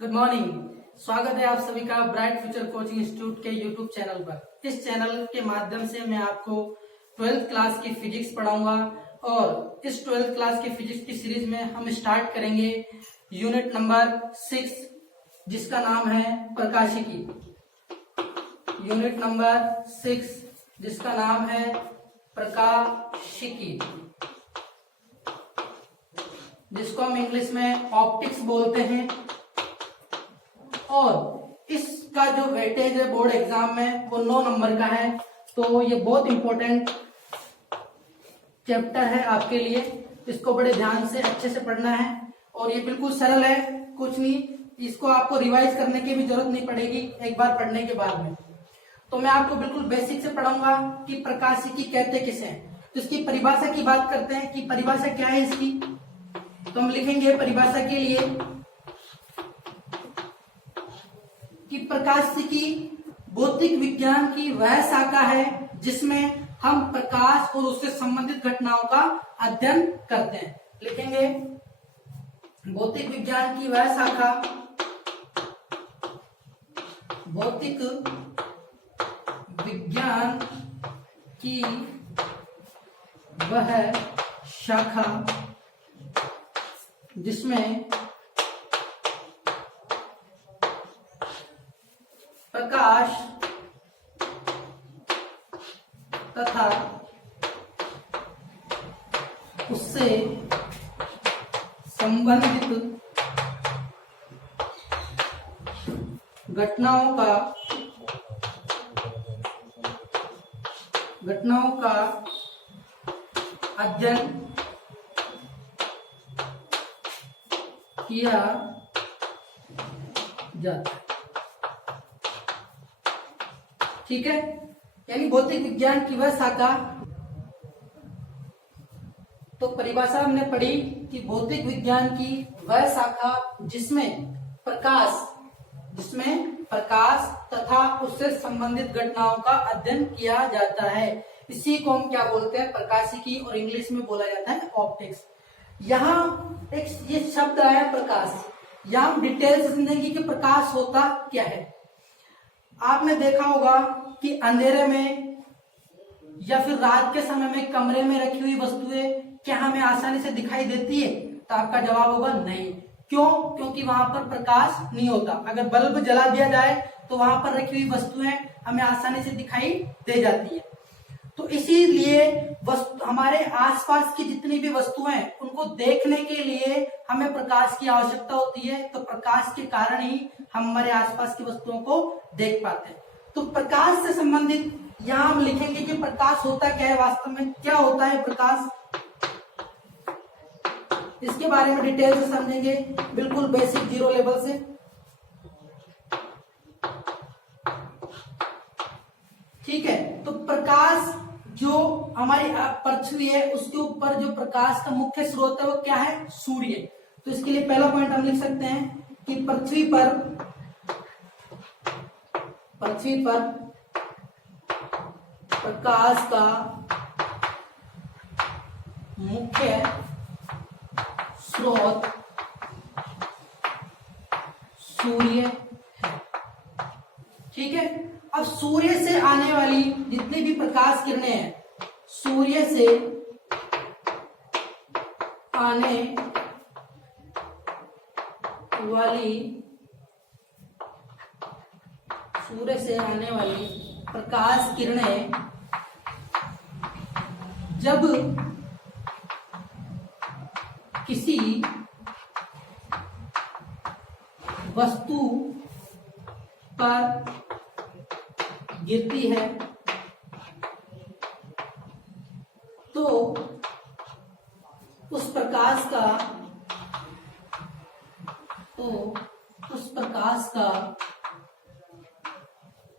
Good morning. स्वागत है आप सभी का ब्राइट फ्यूचर कोचिंग इंस्टीट्यूट के यूट्यूब चैनल पर। इस चैनल के माध्यम से मैं आपको 12th क्लास की फिजिक्स पढ़ाऊंगा और इस 12th क्लास की फिजिक्स की सीरीज में हम स्टार्ट करेंगे यूनिट नंबर 6 जिसका नाम है प्रकाशिकी। यूनिट नंबर 6 जिसका नाम है प्रकाशिकी, जिसको हम इंग्लिश में ऑप्टिक्स बोलते हैं। और इसका जो वेटेज है बोर्ड एग्जाम में वो 9 नंबर का है, तो ये बहुत इंपॉर्टेंट चैप्टर है आपके लिए। इसको बड़े ध्यान से अच्छे से पढ़ना है और ये बिल्कुल सरल है, कुछ नहीं, इसको आपको रिवाइज करने की भी जरूरत नहीं पड़ेगी एक बार पढ़ने के बाद में। तो मैं आपको बिल्कुल बेसिक से पढ़ाऊंगा कि प्रकाशिकी कहते किसे हैं। तो इसकी परिभाषा की बात करते हैं कि परिभाषा क्या है इसकी। तो हम लिखेंगे परिभाषा के लिए कि प्रकाशिकी भौतिक विज्ञान की वह शाखा है जिसमें हम प्रकाश और उससे संबंधित घटनाओं का अध्ययन करते हैं। लिखेंगे भौतिक विज्ञान की वह शाखा, भौतिक विज्ञान की वह शाखा जिसमें प्रकाश तथा उससे संबंधित घटनाओं का अध्ययन किया जाता है। ठीक है, यानी भौतिक विज्ञान की वह शाखा। तो परिभाषा हमने पढ़ी कि भौतिक विज्ञान की वह शाखा जिसमें प्रकाश तथा उससे संबंधित घटनाओं का अध्ययन किया जाता है। इसी को हम क्या बोलते हैं, प्रकाशिकी, और इंग्लिश में बोला जाता है ऑप्टिक्स। यहाँ एक ये शब्द आया प्रकाश, यहाँ हम डिटेल से समझेंगे कि प्रकाश होता क्या है। आपने देखा होगा कि अंधेरे में या फिर रात के समय में कमरे में रखी हुई वस्तुएं क्या हमें आसानी से दिखाई देती है? तो आपका जवाब होगा नहीं। क्यों? क्योंकि वहां पर प्रकाश नहीं होता। अगर बल्ब जला दिया जाए तो वहां पर रखी हुई वस्तुएं हमें आसानी से दिखाई दे जाती है। तो इसीलिए हमारे आसपास की जितनी भी वस्तुएं उनको देखने के लिए हमें प्रकाश की आवश्यकता होती है। तो प्रकाश के कारण ही हम हमारे आसपास की वस्तुओं को देख पाते हैं। तो प्रकाश से संबंधित यहाँ हम लिखेंगे कि प्रकाश होता क्या है, वास्तव में क्या होता है प्रकाश, इसके बारे में डिटेल से समझेंगे, बिल्कुल बेसिक जीरो लेवल से। ठीक है, तो प्रकाश जो हमारी पृथ्वी है उसके ऊपर जो प्रकाश का मुख्य स्रोत है वो क्या है, सूर्य। तो इसके लिए पहला पॉइंट हम लिख सकते हैं कि पृथ्वी पर प्रकाश का मुख्य स्रोत सूर्य है। ठीक है, अब सूर्य से आने वाली जितनी भी प्रकाश किरणें हैं, सूर्य से आने वाली प्रकाश किरणें जब किसी वस्तु पर गिरती है तो उस प्रकाश का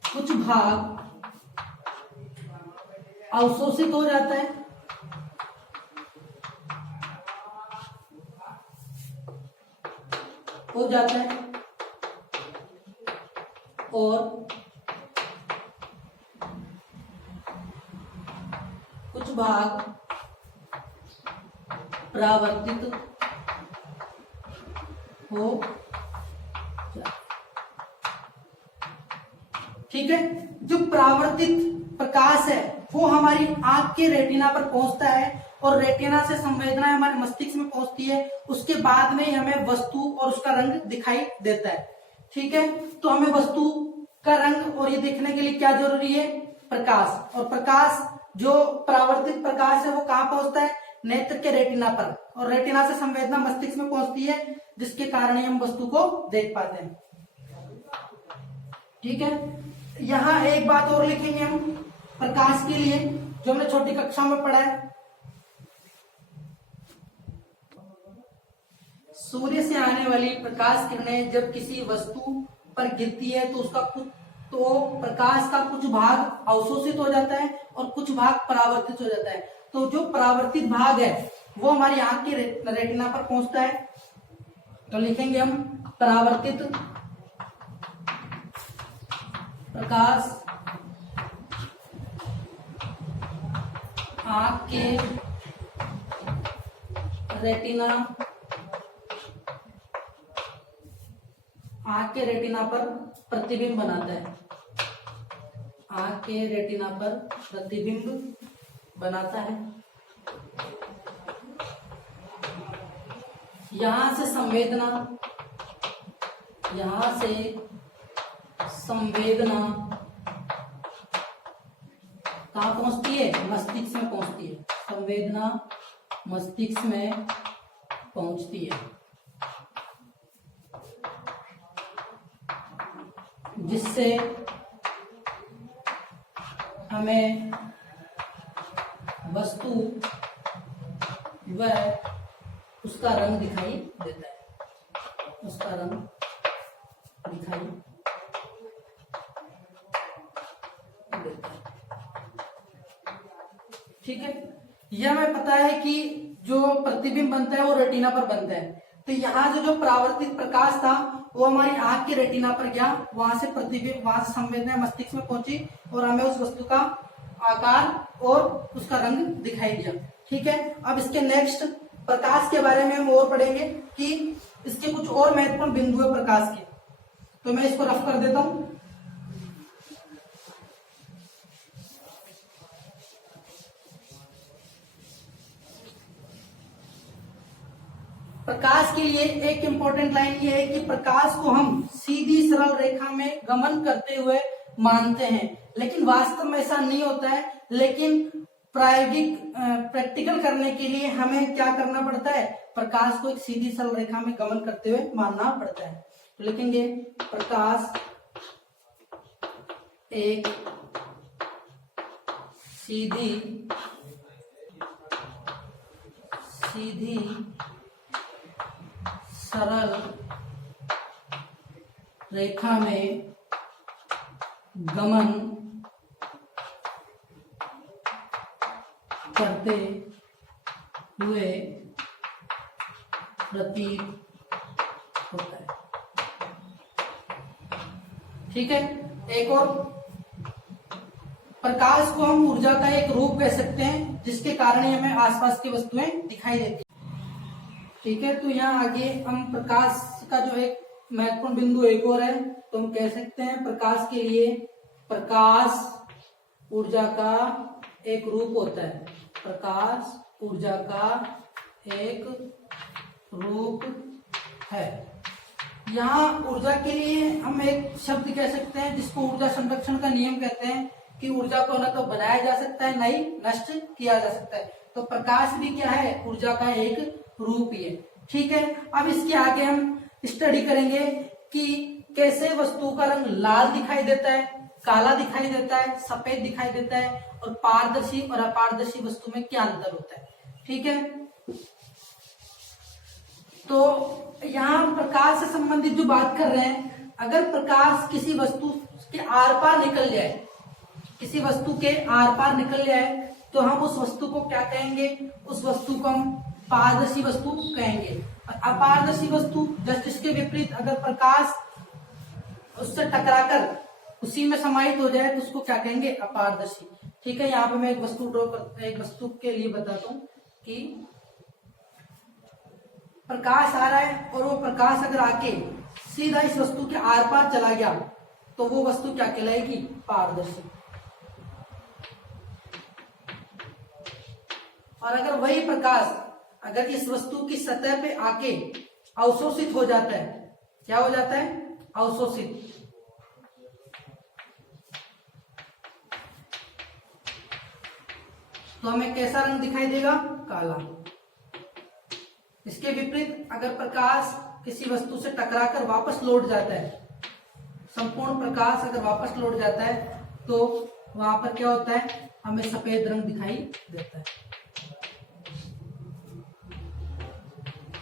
कुछ भाग अवशोषित हो जाता है और कुछ भाग परावर्तित हो ठीक है। जो परावर्तित प्रकाश है वो हमारी आंख के रेटिना पर पहुंचता है और रेटिना से संवेदना हमारे मस्तिष्क में पहुंचती है। उसके बाद में ही हमें वस्तु और उसका रंग दिखाई देता है। ठीक है, तो हमें वस्तु का रंग और ये देखने के लिए क्या जरूरी है? प्रकाश। और प्रकाश, जो परावर्तित प्रकाश है वो कहाँ पहुंचता है? नेत्र के रेटिना पर, और रेटिना से संवेदना मस्तिष्क में पहुंचती है, जिसके कारण ही हम वस्तु को देख पाते हैं। ठीक है, यहाँ एक बात और लिखेंगे हम प्रकाश के लिए, जो हमने छोटी कक्षा में पढ़ा है। सूर्य से आने वाली प्रकाश किरणें जब किसी वस्तु पर गिरती है तो प्रकाश का कुछ भाग अवशोषित हो जाता है और कुछ भाग परावर्तित हो जाता है। तो जो परावर्तित भाग है वो हमारी आंख की रेटिना पर पहुंचता है। तो लिखेंगे हम परावर्तित प्रकाश आंख के रेटिना पर प्रतिबिंब बनाता है। आंख के रेटिना पर प्रतिबिंब बनाता है। यहां से संवेदना कहाँ पहुंचती है? मस्तिष्क में पहुंचती है। संवेदना मस्तिष्क में पहुंचती है, जिससे हमें वस्तु व उसका रंग दिखाई देता है। उसका रंग दिखाई देता है। ठीक है, यह हमें पता है कि जो प्रतिबिंब बनता है वो रेटिना पर बनता है। तो यहाँ से जो परावर्तित प्रकाश था वो हमारी आंख की रेटिना पर गया, वहां से प्रतिबिंब, वहां से संवेदना मस्तिष्क में पहुंची और हमें उस वस्तु का आकार और उसका रंग दिखाई दिया। ठीक है, अब इसके नेक्स्ट प्रकाश के बारे में हम और पढ़ेंगे कि इसके कुछ और महत्वपूर्ण बिंदु है प्रकाश के। तो मैं इसको रफ कर देता हूं। प्रकाश के लिए एक इंपॉर्टेंट लाइन ये है कि प्रकाश को हम सीधी सरल रेखा में गमन करते हुए मानते हैं, लेकिन वास्तव में ऐसा नहीं होता है। लेकिन प्रायोगिक प्रैक्टिकल करने के लिए हमें क्या करना पड़ता है? प्रकाश को एक सीधी सरल रेखा में गमन करते हुए मानना पड़ता है। तो लिखेंगे प्रकाश एक सीधी सरल रेखा में गमन करते हुए प्रतीत होता है। ठीक है, एक और, प्रकाश को हम ऊर्जा का एक रूप कह सकते हैं, जिसके कारण ही हमें आसपास की वस्तुएं दिखाई देती हैं। ठीक है, तो यहाँ आगे हम प्रकाश का जो एक महत्वपूर्ण बिंदु एक और है, तो हम कह सकते हैं प्रकाश के लिए प्रकाश ऊर्जा का एक रूप होता है। प्रकाश ऊर्जा का एक रूप है। यहाँ ऊर्जा के लिए हम एक शब्द कह सकते हैं जिसको ऊर्जा संरक्षण का नियम कहते हैं, कि ऊर्जा को न तो बनाया जा सकता है, न ही नष्ट किया जा सकता है। तो प्रकाश भी क्या है? ऊर्जा का एक रूप ही है। ठीक है, अब इसके आगे हम स्टडी करेंगे कि कैसे वस्तु का रंग लाल दिखाई देता है, काला दिखाई देता है, सफेद दिखाई देता है, और पारदर्शी और अपारदर्शी वस्तु में क्या अंतर होता है। ठीक है, तो यहाँ प्रकाश से संबंधित जो बात कर रहे हैं, अगर प्रकाश किसी वस्तु के आर पार निकल जाए, किसी वस्तु के आर पार निकल जाए, तो हम उस वस्तु को क्या कहेंगे? उस वस्तु को हम पारदर्शी वस्तु कहेंगे। अपारदर्शी वस्तु जिसके विपरीत अगर प्रकाश उससे टकराकर उसी में समाहित हो जाए तो उसको क्या कहेंगे? अपारदर्शी। ठीक है, यहाँ पे मैं एक वस्तु के लिए बताता हूँ कि प्रकाश आ रहा है और वो प्रकाश अगर आके सीधा इस वस्तु के आर पार चला गया तो वो वस्तु क्या कहलाएगी? पारदर्शी। और अगर वही प्रकाश अगर इस वस्तु की सतह पे आके अवशोषित हो जाता है, क्या हो जाता है? अवशोषित, तो हमें कैसा रंग दिखाई देगा? काला। इसके विपरीत अगर प्रकाश किसी वस्तु से टकराकर वापस लौट जाता है, संपूर्ण प्रकाश अगर वापस लौट जाता है तो वहां पर क्या होता है? हमें सफेद रंग दिखाई देता है,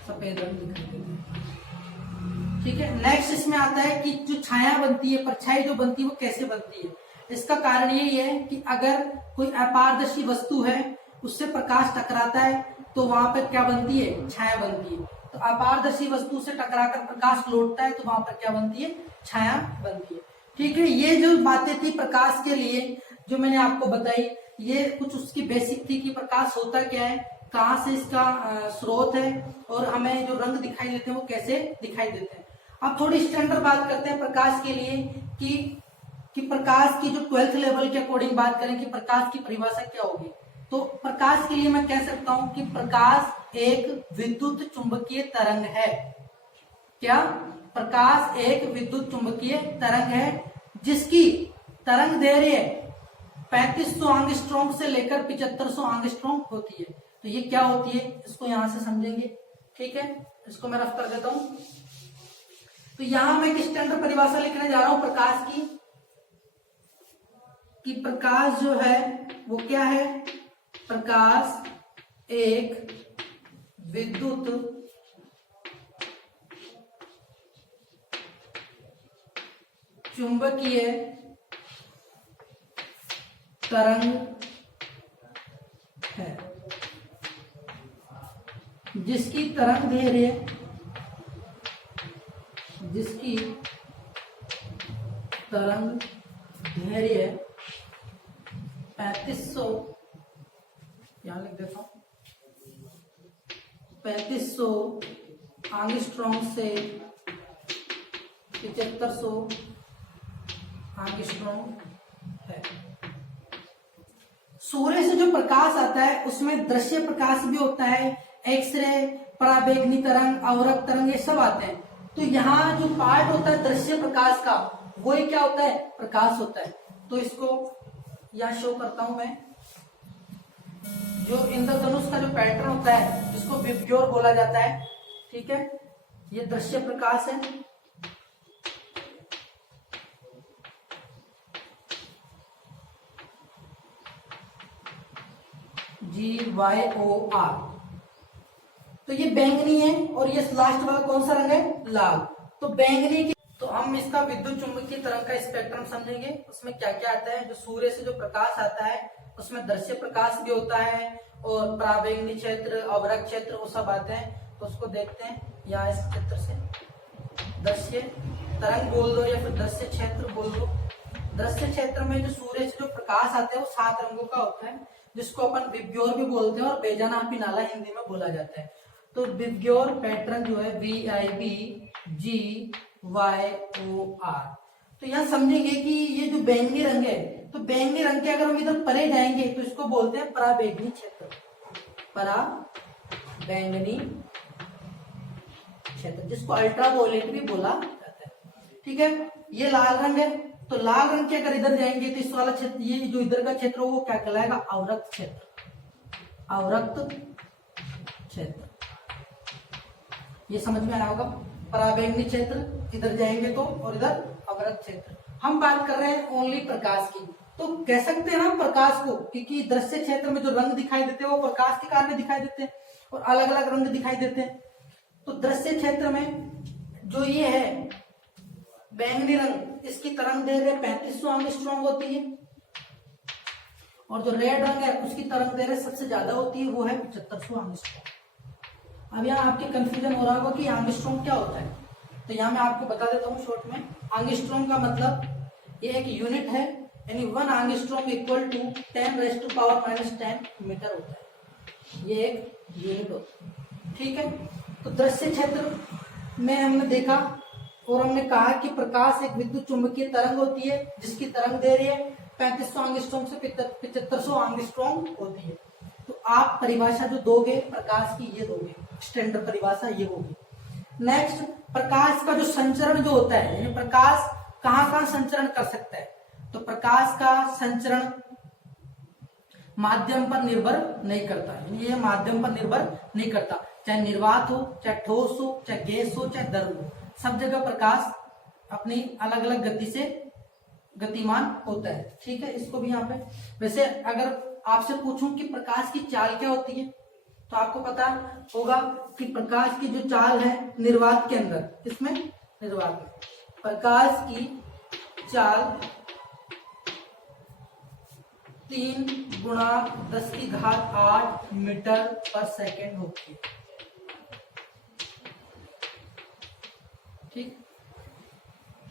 सफेद रंग दिखाई देता है। ठीक है, नेक्स्ट इसमें आता है कि जो छाया बनती है, परछाई जो बनती है वो कैसे बनती है। इसका कारण यही है कि अगर कोई अपारदर्शी वस्तु है उससे प्रकाश टकराता है तो वहां पर क्या बनती है? छाया बनती है। तो अपारदर्शी वस्तु से टकराकर प्रकाश लौटता है तो वहां पर क्या बनती है? छाया बनती है। ठीक है, ये जो बातें थी प्रकाश के लिए जो मैंने आपको बताई, ये कुछ उसकी बेसिक थी कि प्रकाश होता क्या है, कहाँ से इसका स्रोत है और हमें जो रंग दिखाई देते हैं वो कैसे दिखाई देते हैं। अब थोड़ी स्टैंडर्ड बात करते हैं प्रकाश के लिए कि प्रकाश की जो 12th लेवल के अकॉर्डिंग बात करें कि प्रकाश की परिभाषा क्या होगी। तो प्रकाश के लिए मैं कह सकता हूं कि प्रकाश एक विद्युत चुंबकीय तरंग है। क्या? प्रकाश एक विद्युत चुंबकीय तरंग है जिसकी तरंग दैर्ध्य 3500 एंगस्ट्रॉम से लेकर 7500 एंगस्ट्रॉम होती है। तो ये क्या होती है इसको यहां से समझेंगे। ठीक है, इसको मैं रफ कर देता हूं। तो यहां मैं एक स्टैंडर्ड परिभाषा लिखने जा रहा हूं प्रकाश की, कि प्रकाश जो है वो क्या है? प्रकाश एक विद्युत चुंबकीय तरंग है जिसकी तरंग दैर्ध्य 3500, यहां लिख देता हूं, 3500 एंगस्ट्रॉम से 7500 एंगस्ट्रॉम है। सूर्य से जो प्रकाश आता है उसमें दृश्य प्रकाश भी होता है, एक्सरे, पराबैंगनी तरंग, अवरक्त तरंग, ये सब आते हैं। तो यहाँ जो पार्ट होता है दृश्य प्रकाश का वो क्या होता है? प्रकाश होता है। तो इसको यहाँ शो करता हूं मैं। जो इंद्रधनुष का जो पैटर्न होता है जिसको विबग्योर बोला जाता है, ठीक है, ये दृश्य प्रकाश है। GYOR। तो ये बैंगनी है और ये लास्ट वाला कौन सा रंग है? लाल। तो बैंगनी की, तो हम इसका विद्युत चुंबकीय तरंग का स्पेक्ट्रम समझेंगे। उसमें क्या क्या आता है? जो सूर्य से जो प्रकाश आता है उसमें दृश्य प्रकाश भी होता है और पराबैंगनी क्षेत्र, अवरक्त क्षेत्र, वो सब आते हैं। तो उसको देखते हैं यहाँ इस चित्र से। दृश्य तरंग बोल दो या फिर दृश्य क्षेत्र बोल दो। दृश्य क्षेत्र में जो सूर्य से जो प्रकाश आता है वो 7 रंगों का होता है, जिसको अपन विबग्योर भी बोलते हैं और बेजानापी नाला हिंदी में बोला जाता है। तो विबग्योर पैटर्न जो है VIBGYOR। तो यहाँ समझेंगे कि ये जो बैंगनी रंग है, तो बैंगनी रंग के अगर हम इधर परे जाएंगे तो इसको बोलते हैं पराबैंगनी क्षेत्र। पराबैंगनी क्षेत्र, जिसको अल्ट्रावायलेट भी बोला जाता है। ठीक है, ये लाल रंग है। तो लाल रंग के अगर इधर जाएंगे तो इस वाला क्षेत्र, ये जो इधर का क्षेत्र वो क्या कहलाएगा? अवरक्त क्षेत्र। अवरक्त क्षेत्र, ये समझ में आया होगा। पराबैंगनी क्षेत्र इधर जाएंगे तो, और इधर अवरक्त क्षेत्र। हम बात कर रहे हैं ओनली प्रकाश की। तो कह सकते हैं ना प्रकाश को, क्योंकि दृश्य क्षेत्र में जो रंग दिखाई देते हैं वो प्रकाश के कारण दिखाई देते हैं और अलग अलग रंग दिखाई देते हैं। तो दृश्य क्षेत्र में जो ये है बैंगनी रंग, इसकी तरंग दैर्ध्य 3500 एंगस्ट्रॉम होती है और जो रेड रंग है उसकी तरंग दैर्ध्य सबसे ज्यादा होती है, वो है 7500 एंगस्ट्रॉम। अब यहाँ आपके कंफ्यूजन हो रहा होगा कि एंगस्ट्रॉम क्या होता है। तो यहाँ मैं आपको बता देता हूँ शॉर्ट में। एंगस्ट्रॉम का मतलब ये एक यूनिट है, यानी 1 एंगस्ट्रॉम इक्वल टू 10⁻⁻10 मीटर होता है। ये एक यूनिट होता है। ठीक है, तो दृश्य क्षेत्र में हमने देखा और हमने कहा कि प्रकाश एक विद्युत चुंबकीय तरंग होती है जिसकी तरंग दैर्घ्य 3500 एंगस्ट्रॉम से 7500 एंगस्ट्रॉम होती है। तो आप परिभाषा जो दोगे प्रकाश की ये दोगे, स्टैंडर्ड परिभाषा ये होगी। नेक्स्ट, प्रकाश का जो संचरण जो होता है, यानी प्रकाश कहां कहां संचरण कर सकता है, तो प्रकाश का संचरण माध्यम पर निर्भर नहीं करता, यानी ये माध्यम पर निर्भर नहीं करता, चाहे निर्वात हो, चाहे ठोस हो, चाहे गैस हो, चाहे द्रव हो, सब जगह प्रकाश अपनी अलग अलग गति से गतिमान होता है। ठीक है, इसको भी यहाँ पे, वैसे अगर आपसे पूछूं कि प्रकाश की चाल क्या होती है, तो आपको पता होगा कि प्रकाश की जो चाल है निर्वात के अंदर, इसमें निर्वात में प्रकाश की चाल 3 × 10⁸ मीटर पर सेकेंड होती है। ठीक,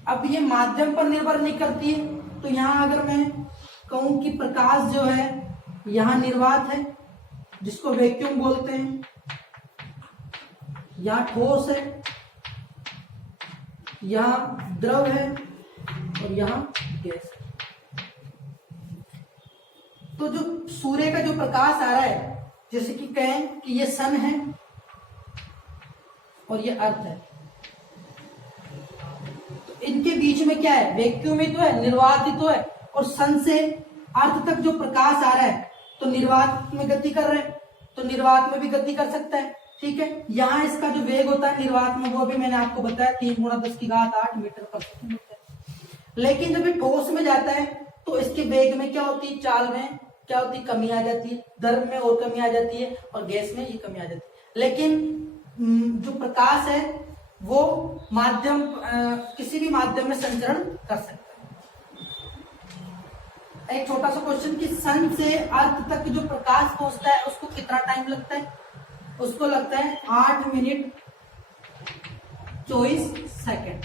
अब ये माध्यम पर निर्भर नहीं करती है, तो यहां अगर मैं कहूं कि प्रकाश जो है यहां निर्वात है जिसको वैक्यूम बोलते हैं, यहां ठोस है, यहां द्रव है और यहां गैस है। तो जो सूर्य का जो प्रकाश आ रहा है, जैसे कि कहें कि ये सन है और ये अर्थ है, तो इनके बीच में क्या है, वैक्यूम ही तो है, निर्वात ही तो है, और सन से अर्थ तक जो प्रकाश आ रहा है तो निर्वात में गति कर रहे हैं, तो निर्वात में भी गति कर सकता है। ठीक है, यहाँ इसका जो वेग होता है निर्वात में, वो भी मैंने आपको बताया 3 × 10⁸ मीटर पर सेकंड होता है। लेकिन जब ये ठोस में जाता है तो इसके वेग में क्या होती है, चाल में क्या होती है, कमी आ जाती है, द्रव में और कमी आ जाती है, और गैस में ये कमी आ जाती है। लेकिन जो प्रकाश है वो माध्यम किसी भी माध्यम में संचरण कर सकता है। एक छोटा सा क्वेश्चन कि सन से अर्थ तक जो प्रकाश पहुंचता है उसको कितना टाइम लगता है, उसको लगता है 8 मिनट 24 सेकंड।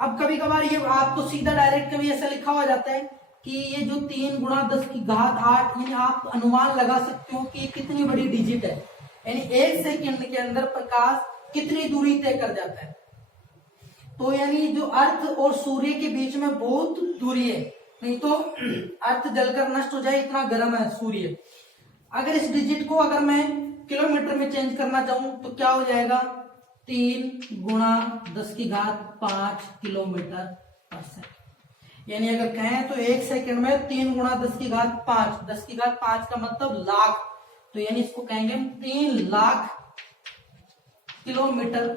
अब कभी कभार ये आपको सीधा डायरेक्ट कभी ऐसा लिखा हुआ जाता है कि ये जो 3 × 10⁸, यानी आप अनुमान लगा सकते हो कि ये कितनी बड़ी डिजिट है, यानी 1 सेकंड के अंदर प्रकाश कितनी दूरी तय कर जाता है। तो यानी जो अर्थ और सूर्य के बीच में बहुत दूरी है, नहीं तो अर्थ जलकर नष्ट हो जाए, इतना गर्म है सूर्य। अगर इस डिजिट को अगर मैं किलोमीटर में चेंज करना चाहूं तो क्या हो जाएगा, 3 × 10⁵ किलोमीटर पर सेकंड। यानी अगर कहें तो 1 सेकंड में 3 × 10⁵, 10⁵ का मतलब लाख, तो यानी इसको कहेंगे 3 लाख किलोमीटर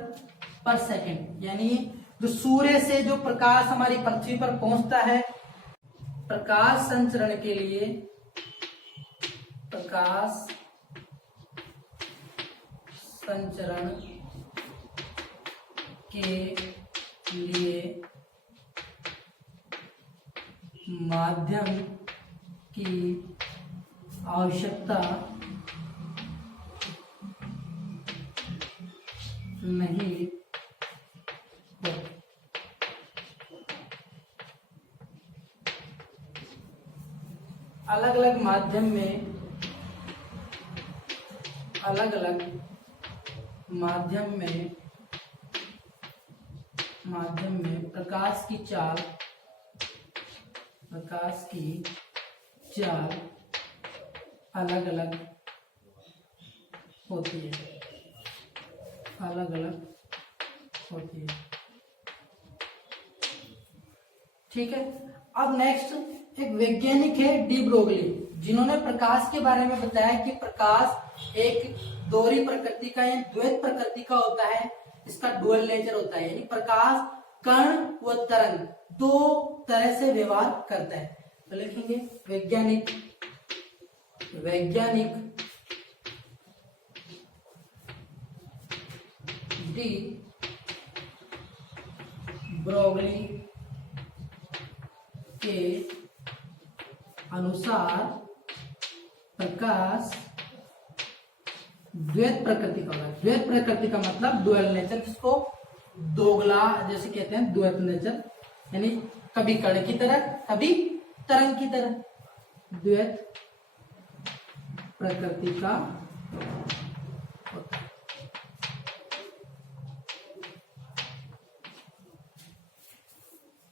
पर सेकंड। यानी जो सूर्य से जो प्रकाश हमारी पृथ्वी पर पहुंचता है, प्रकाश संचरण के लिए, प्रकाश संचरण के लिए माध्यम की आवश्यकता नहीं होती। अलग अलग माध्यम में, अलग अलग माध्यम में प्रकाश की चाल अलग अलग होती है, अलग अलग होती है। ठीक है, अब नेक्स्ट एक वैज्ञानिक है डी ब्रोगली, जिन्होंने प्रकाश के बारे में बताया कि प्रकाश एक दोहरी प्रकृति का या द्वैत प्रकृति का होता है, इसका डुअल नेचर होता है, यानी प्रकाश कण व तरंग दो तरह से व्यवहार करता है। तो लिखेंगे वैज्ञानिक डी ब्रोगली के अनुसार प्रकाश द्वैत प्रकृति का होगा। द्वैत प्रकृति का मतलब डुअल नेचर, जिसको दोगला जैसे कहते हैं, द्वैत नेचर, यानी कभी कण की तरह कभी तरंग की तरह, द्वैत प्रकृति का होता है।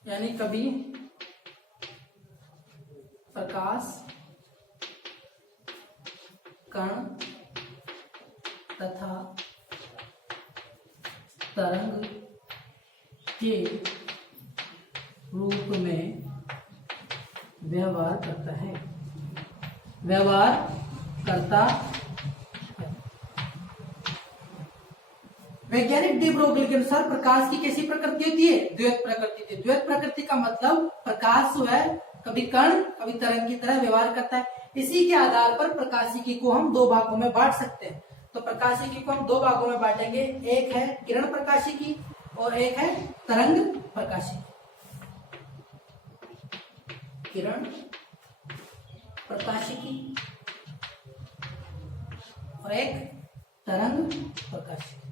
यानी कभी प्रकाश कण तथा तरंग के रूप में व्यवहार करता है। वैज्ञानिक डी ब्रोगली के अनुसार प्रकाश की कैसी प्रकृति होती है? द्वैत प्रकृति होती है। द्वैत प्रकृति का मतलब प्रकाश जो है कभी कण कभी तरंग की तरह व्यवहार करता है। इसी के आधार पर प्रकाशिकी को हम दो भागों में बांट सकते हैं। तो प्रकाशिकी को हम दो भागों में बांटेंगे, एक है किरण प्रकाशिकी और एक है तरंग प्रकाशिकी। किरण प्रकाशिकी और एक तरंग प्रकाशिकी।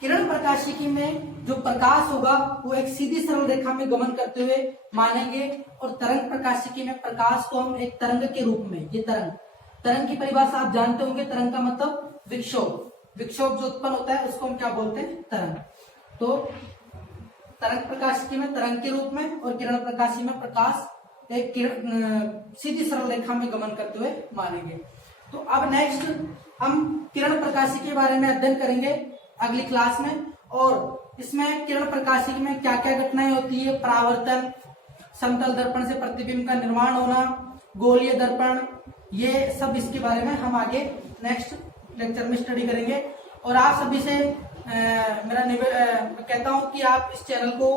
किरण प्रकाशिकी में जो प्रकाश होगा वो एक सीधी सरल रेखा में गमन करते हुए मानेंगे, और तरंग प्रकाशिकी में प्रकाश को हम एक तरंग के रूप में, ये तरंग की परिभाषा आप जानते होंगे। तरंग का मतलब विक्षोभ जो उत्पन्न होता है उसको हम क्या बोलते हैं? तरंग। तो तरंग प्रकाशिकी में तरंग के रूप में और किरण प्रकाशिकी में प्रकाश एक सीधी सरल रेखा में गमन करते हुए मानेंगे। तो अब नेक्स्ट हम किरण प्रकाशिकी के बारे में अध्ययन करेंगे अगली क्लास में, और इसमें किरण प्रकाशिकी में क्या क्या घटनाएं होती है, परावर्तन, समतल दर्पण से प्रतिबिंब का निर्माण होना, गोलीय दर्पण, ये सब इसके बारे में हम आगे नेक्स्ट लेक्चर में स्टडी करेंगे। और आप सभी से मेरा कहता हूं कि आप इस चैनल को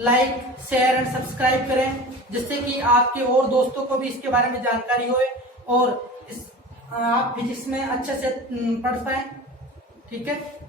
लाइक, शेयर एंड सब्सक्राइब करें, जिससे कि आपके और दोस्तों को भी इसके बारे में जानकारी होए और आप फिजिक्स में अच्छे से पढ़ पाए। ठीक है।